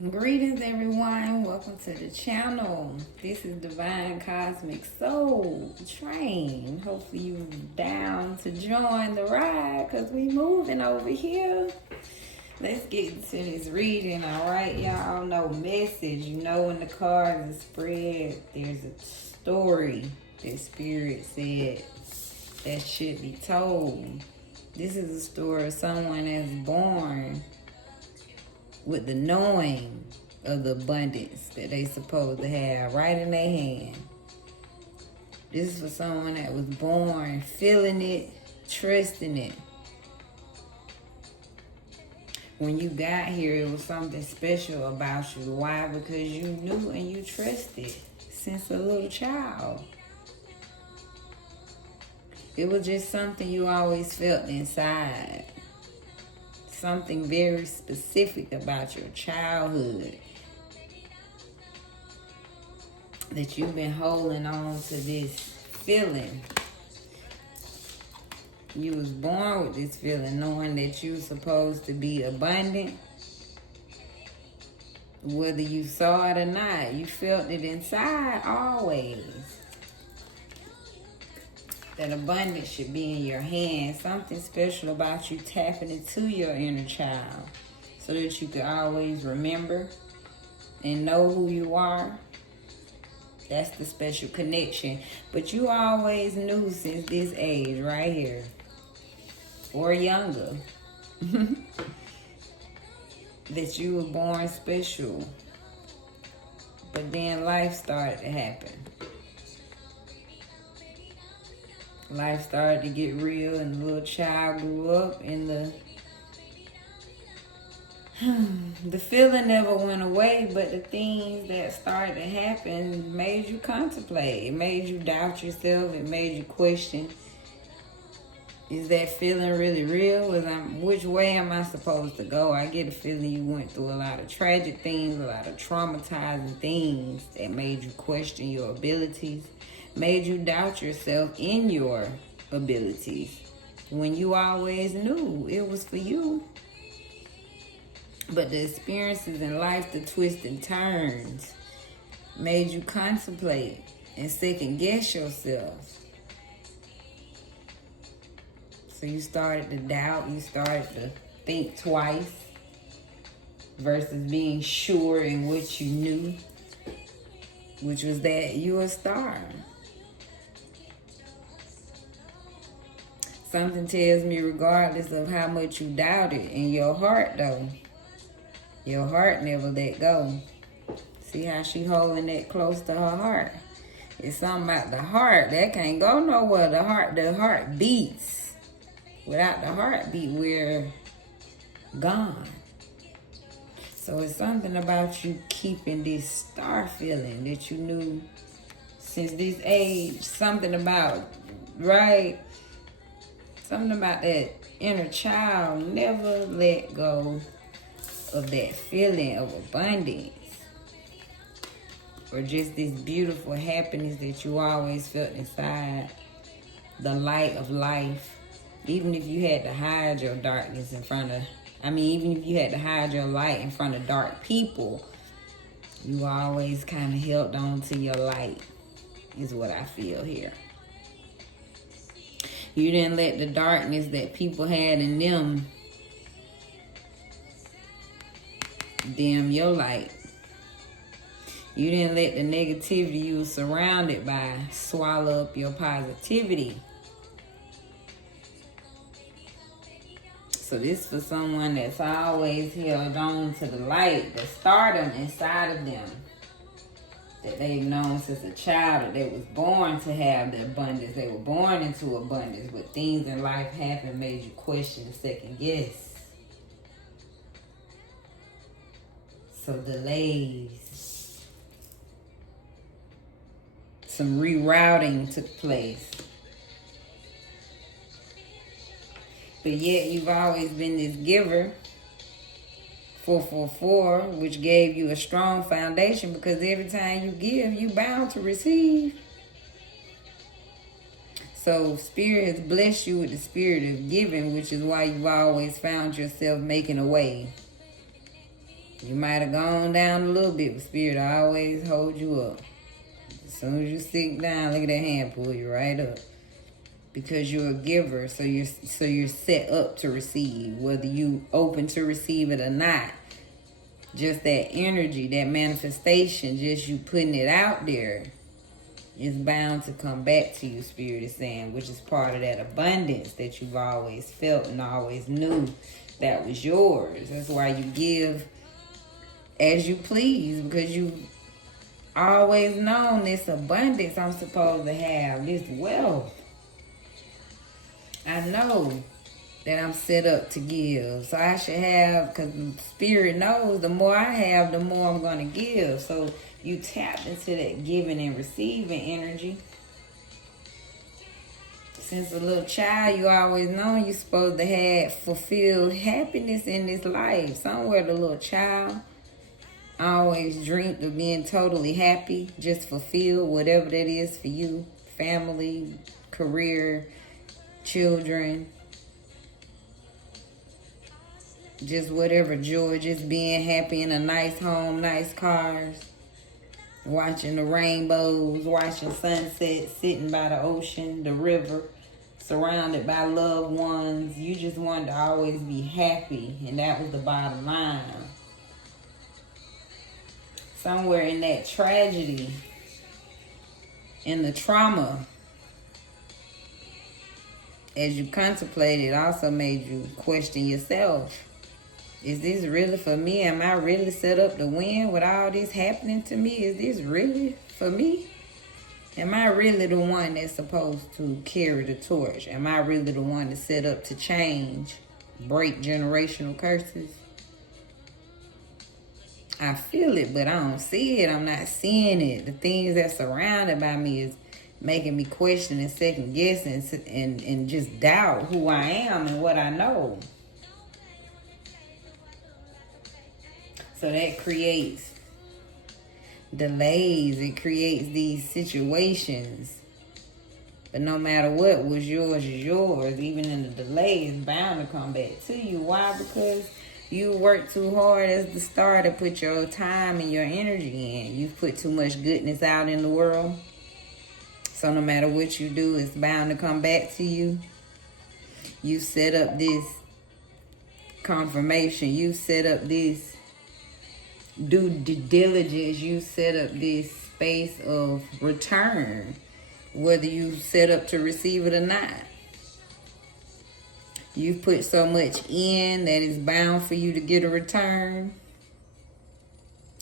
Greetings, everyone. Welcome to the channel. This is Divine Cosmic Soul Train. Hopefully you down to join the ride because we moving over here. Let's get into this reading, all right, y'all? No message. You know when the cards are spread, there's a story that Spirit said that should be told. This is a story of someone that's born with the knowing of the abundance that they supposed to have right in their hand. This is for someone that was born feeling it, trusting it. When you got here, it was something special about you. Why? Because you knew and you trusted since a little child. It was just something you always felt inside. Something very specific about your childhood that you've been holding on to this feeling. You was born with this feeling, knowing that you were supposed to be abundant. Whether you saw it or not, you felt it inside always. That abundance should be in your hands. Something special about you tapping into your inner child so that you could always remember and know who you are. That's the special connection. But you always knew since this age right here or younger that you were born special. But then life started to happen. Life started to get real and the little child grew up and the feeling never went away, but the things that started to happen made you contemplate. It made you doubt yourself. It made you question, is that feeling really real? Which way am I supposed to go? I get a feeling you went through a lot of tragic things, a lot of traumatizing things that made you question your abilities, made you doubt yourself in your abilities when you always knew it was for you. But the experiences in life, the twists and turns, made you contemplate and second guess yourself. So you started to doubt, you started to think twice versus being sure in what you knew, which was that you're a star. Something tells me regardless of how much you doubted, in your heart though, your heart never let go. See how she holding that close to her heart? It's something about the heart that can't go nowhere. The heart beats. Without the heartbeat, we're gone. So it's something about you keeping this star feeling that you knew since this age. Something about, right? Something about that inner child never let go of that feeling of abundance. Or just this beautiful happiness that you always felt inside. The light of life. Even if you had to hide your darkness even if you had to hide your light in front of dark people, you always kind of held on to your light, is what I feel here. You didn't let the darkness that people had in them dim your light. You didn't let the negativity you were surrounded by swallow up your positivity. So this for someone that's always held on to the light, the stardom inside of them, that they've known since a child, that they was born to have the abundance. They were born into abundance, but things in life happen, made you question, second guess. So delays. Some rerouting took place. But yet you've always been this giver, 444, which gave you a strong foundation because every time you give, you bound to receive. So Spirit has blessed you with the spirit of giving, which is why you've always found yourself making a way. You might have gone down a little bit, but Spirit always hold you up. As soon as you sit down, look at that hand, pull you right up. Because you're a giver, so you're set up to receive, whether you open to receive it or not. Just that energy, that manifestation, just you putting it out there, is bound to come back to you, Spirit is saying, which is part of that abundance that you've always felt and always knew that was yours. That's why you give as you please, because you always known this abundance I'm supposed to have, this wealth. I know that I'm set up to give. So I should have, because Spirit knows the more I have, the more I'm going to give. So you tap into that giving and receiving energy. Since a little child, you always know you're supposed to have fulfilled happiness in this life. Somewhere the little child always dreamed of being totally happy, just fulfill whatever that is for you. Family, career, children, just whatever joy, just being happy in a nice home, nice cars, watching the rainbows, watching sunsets, sitting by the ocean, the river, surrounded by loved ones. You just wanted to always be happy, and that was the bottom line. Somewhere in that tragedy, in the trauma, as you contemplate, it also made you question yourself. Is this really for me? Am I really set up to win with all this happening to me? Is this really for me? Am I really the one that's supposed to carry the torch? Am I really the one that's set up to change, break generational curses? I feel it, but I don't see it. I'm not seeing it. The things that surrounded by me is making me question and second guess and just doubt who I am and what I know. So that creates delays. It creates these situations. But no matter what was yours is yours. Even in the delay, it's bound to come back to you. Why? Because you worked too hard as the star to put your time and your energy in. You've put too much goodness out in the world. So no matter what you do, it's bound to come back to you. You set up this confirmation. You set up this due diligence. You set up this space of return, whether you set up to receive it or not. You've put so much in that it's bound for you to get a return.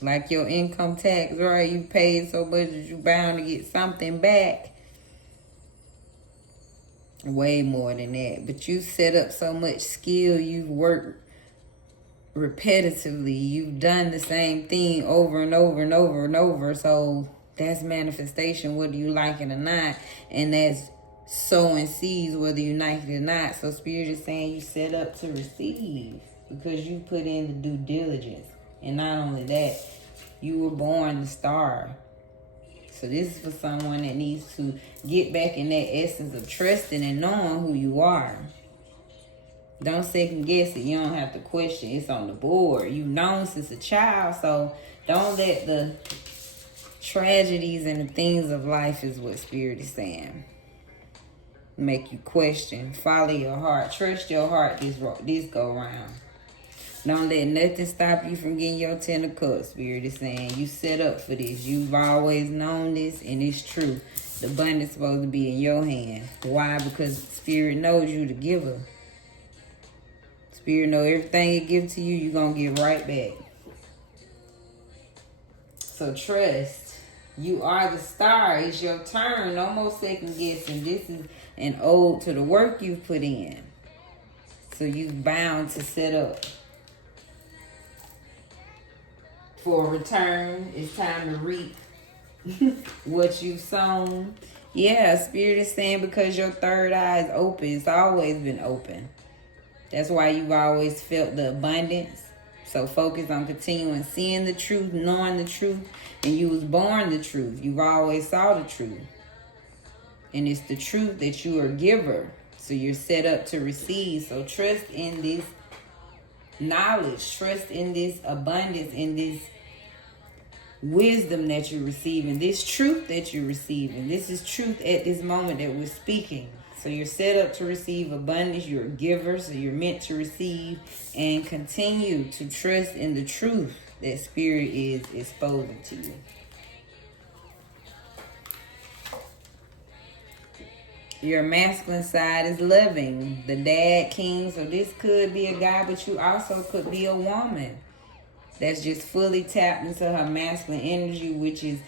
Like your income tax, right? You paid so much that you're bound to get something back. Way more than that. But you set up so much skill. You've worked repetitively. You've done the same thing over and over and over and over. So that's manifestation, whether you like it or not. And that's sowing seeds, whether you like it or not. So Spirit is saying you set up to receive because you put in the due diligence. And not only that, you were born the star. So this is for someone that needs to get back in that essence of trusting and knowing who you are. Don't second guess it. You don't have to question. It's on the board. You've known since a child. So don't let the tragedies and the things of life, is what Spirit is saying, make you question. Follow your heart. Trust your heart this go round. Don't let nothing stop you from getting your 10 of cups. Spirit is saying you set up for this. You've always known this, and it's true. The abundance is supposed to be in your hand. Why? Because Spirit knows you the giver. Spirit knows everything it gives to you, you're going to give right back. So trust. You are the star. It's your turn. No more second guessing. This is an ode to the work you've put in. So you're bound to set up for a return. It's time to reap what you've sown. Yeah, Spirit is saying because your third eye is open. It's always been open. That's why you've always felt the abundance. So focus on continuing seeing the truth, knowing the truth, and you was born the truth. You've always saw the truth. And it's the truth that you are a giver. So you're set up to receive. So trust in this knowledge. Trust in this abundance, in this wisdom that you're receiving, this truth that you're receiving. This is truth at this moment that we're speaking. So you're set up to receive abundance. You're a giver, so you're meant to receive, and continue to trust in the truth that Spirit is exposing to you. Your masculine side is loving, the dad king. So this could be a guy, but you also could be a woman that's just fully tapped into her masculine energy, which is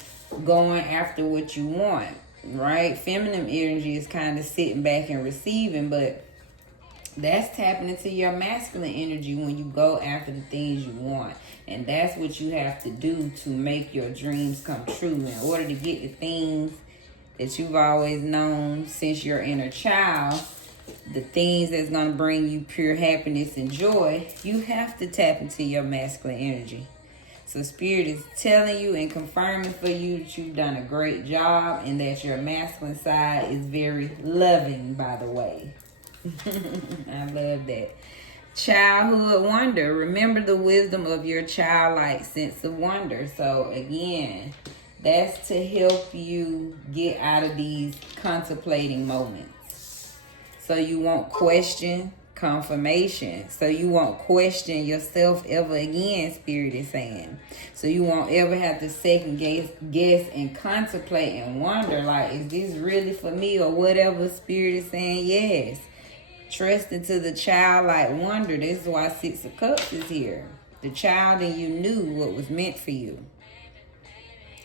going after what you want, right? Feminine energy is kind of sitting back and receiving, but that's tapping into your masculine energy when you go after the things you want. And that's what you have to do to make your dreams come true. In order to get the things that you've always known since your inner child, the things that's going to bring you pure happiness and joy, you have to tap into your masculine energy. So Spirit is telling you and confirming for you that you've done a great job and that your masculine side is very loving, by the way. I love that. Childhood wonder. Remember the wisdom of your childlike sense of wonder. So again, that's to help you get out of these contemplating moments. So you won't question confirmation. So you won't question yourself ever again, Spirit is saying. So you won't ever have to second guess and contemplate and wonder, like, is this really for me or whatever? Spirit is saying yes. Trust into the childlike wonder. This is why 6 of Cups is here. The child in you knew what was meant for you.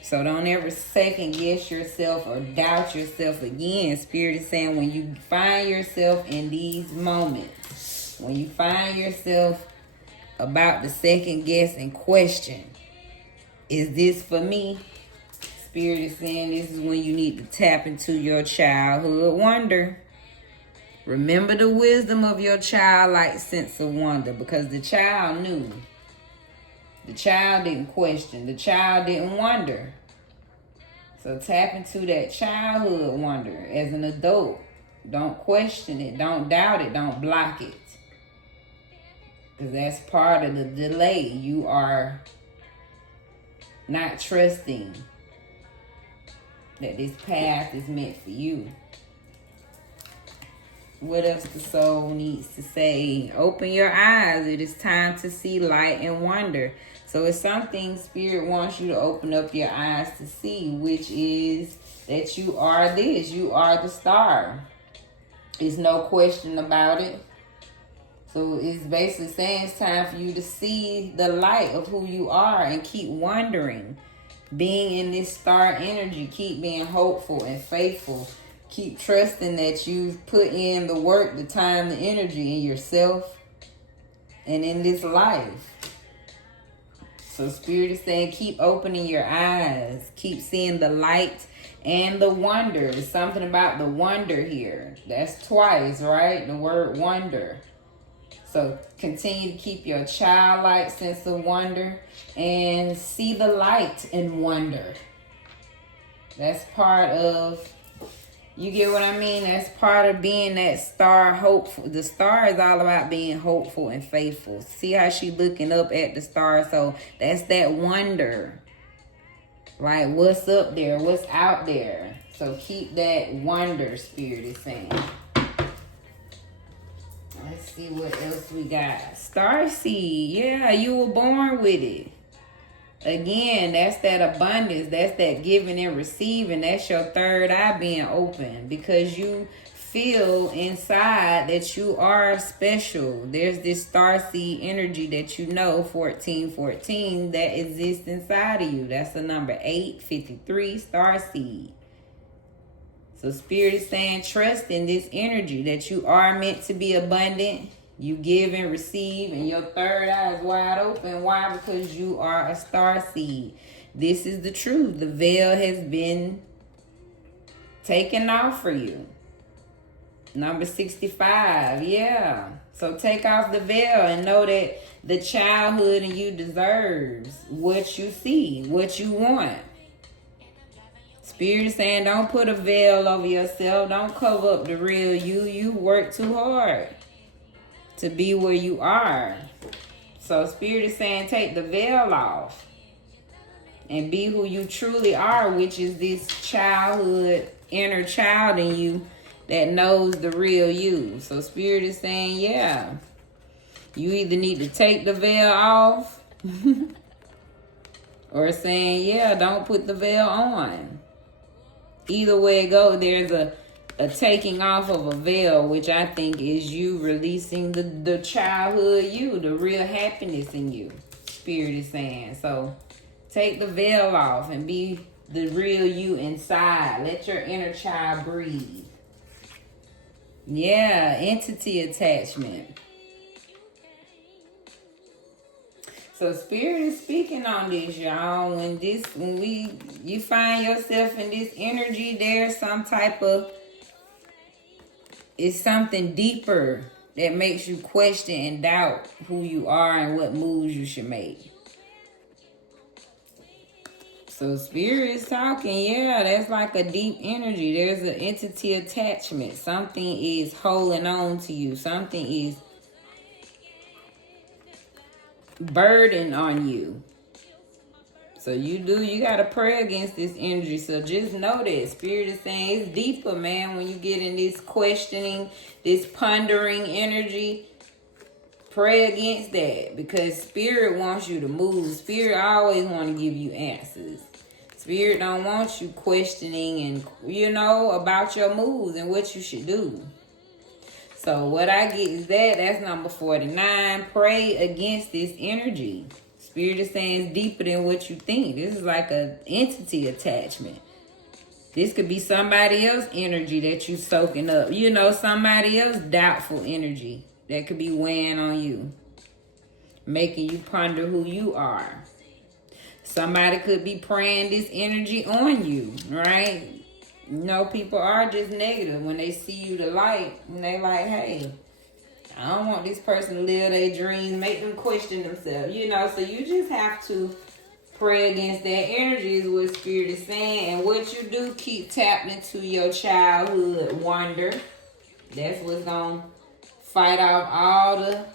So don't ever second guess yourself or doubt yourself again. Spirit is saying when you find yourself in these moments, when you find yourself about to second guess and question, is this for me? Spirit is saying this is when you need to tap into your childhood wonder. Remember the wisdom of your childlike sense of wonder, because the child knew. The child didn't question. The child didn't wonder. So tap into that childhood wonder as an adult. Don't question it. Don't doubt it. Don't block it. Because that's part of the delay. You are not trusting that this path is meant for you. What else the soul needs to say? Open your eyes. It is time to see light and wonder. So it's something Spirit wants you to open up your eyes to see, which is that you are this. You are the star. There's no question about it. So it's basically saying it's time for you to see the light of who you are and keep wondering. Being in this star energy, keep being hopeful and faithful. Keep trusting that you've put in the work, the time, the energy in yourself and in this life. So Spirit is saying keep opening your eyes. Keep seeing the light and the wonder. There's something about the wonder here. That's twice, right? The word wonder. So continue to keep your childlike sense of wonder and see the light and wonder. That's part of, you get what I mean? That's part of being that star hopeful. The star is all about being hopeful and faithful. See how she looking up at the star? So that's that wonder. Right? What's up there? What's out there? So keep that wonder, Spirit is saying. Let's see what else we got. Starseed. Yeah, you were born with it. Again, that's that abundance. That's that giving and receiving. That's your third eye being open, because you feel inside that you are special. There's this starseed energy that you know, 1414, that exists inside of you. That's the number 853, starseed. So Spirit is saying trust in this energy that you are meant to be abundant. You give and receive, and your third eye is wide open. Why? Because you are a star seed. This is the truth. The veil has been taken off for you. Number 65. Yeah. So take off the veil and know that the childhood in you deserves what you see, what you want. Spirit is saying don't put a veil over yourself. Don't cover up the real you. You work too hard to be where you are. So Spirit is saying take the veil off and be who you truly are, which is this childhood, inner child in you that knows the real you. So Spirit is saying, yeah, you either need to take the veil off or saying, yeah, don't put the veil on. Either way it goes, there's a taking off of a veil, which I think is you releasing the childhood you, the real happiness in you, Spirit is saying. So take the veil off and be the real you inside. Let your inner child breathe. Yeah, entity attachment. So Spirit is speaking on this, y'all. When you find yourself in this energy, there's it's something deeper that makes you question and doubt who you are and what moves you should make. So Spirit is talking, yeah, that's like a deep energy. There's an entity attachment. Something is holding on to you. Something is burden on you. So you got to pray against this energy. So just know that Spirit is saying it's deeper, man. When you get in this questioning, this pondering energy, pray against that, because Spirit wants you to move. Spirit always want to give you answers. Spirit don't want you questioning and, about your moves and what you should do. So what I get is that's number 49. Pray against this energy. Spirit is saying it's deeper than what you think. This is like an entity attachment. This could be somebody else's energy that you soaking up. Somebody else's doubtful energy that could be weighing on you, making you ponder who you are. Somebody could be praying this energy on you, right? People are just negative when they see you the light, and they like, hey, I don't want this person to live their dreams, make them question themselves, So you just have to pray against that energy is what Spirit is saying. And what you do, keep tapping into your childhood wonder. That's what's going to fight off all the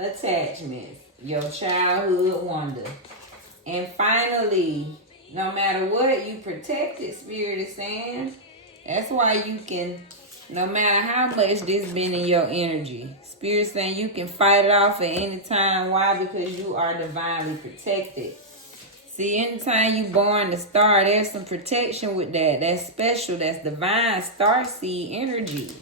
attachments. Your childhood wonder. And finally, no matter what, you protect it, Spirit is saying. That's why you can, no matter how much this been in your energy, Spirit is saying you can fight it off at any time. Why? Because you are divinely protected. See, anytime you born the star, there's some protection with that. That's special. That's divine starseed energy.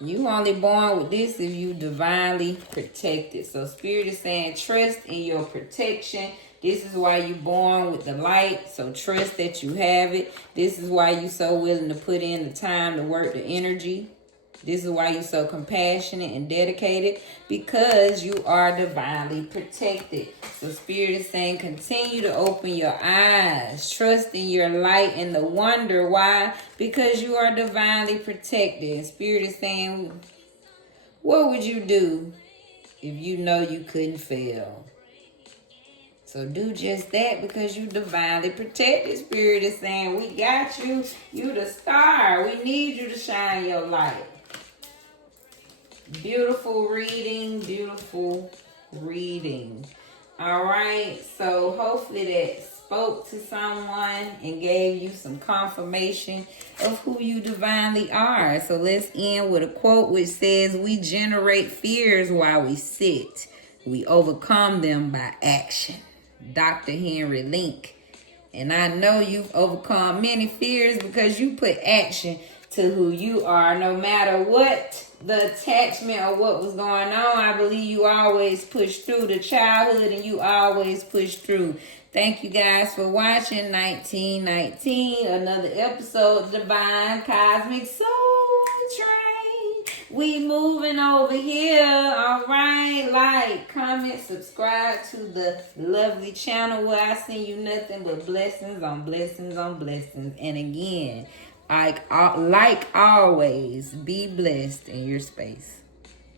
You only born with this if you divinely protected. So Spirit is saying trust in your protection. This is why you born with the light. So trust that you have it. This is why you so willing to put in the time to work the energy. This is why you're so compassionate and dedicated, because you are divinely protected. So Spirit is saying continue to open your eyes. Trust in your light and the wonder. Why? Because you are divinely protected. Spirit is saying, what would you do if you know you couldn't fail? So do just that, because you divinely protected. Spirit is saying, we got you. You the star. We need you to shine your light. Beautiful reading, beautiful reading. All right, so hopefully that spoke to someone and gave you some confirmation of who you divinely are. So let's end with a quote which says, we generate fears while we sit. We overcome them by action. Dr. Henry Link. And I know you've overcome many fears because you put action to who you are. No matter what the attachment or what was going on, I believe you always push through the childhood, and you always push through. Thank you guys for watching 1919, another episode of Divine Cosmic Soul Train. We moving over here. All right, like, comment, subscribe to the lovely channel where I send you nothing but blessings on blessings on blessings. And again, like always, be blessed in your space.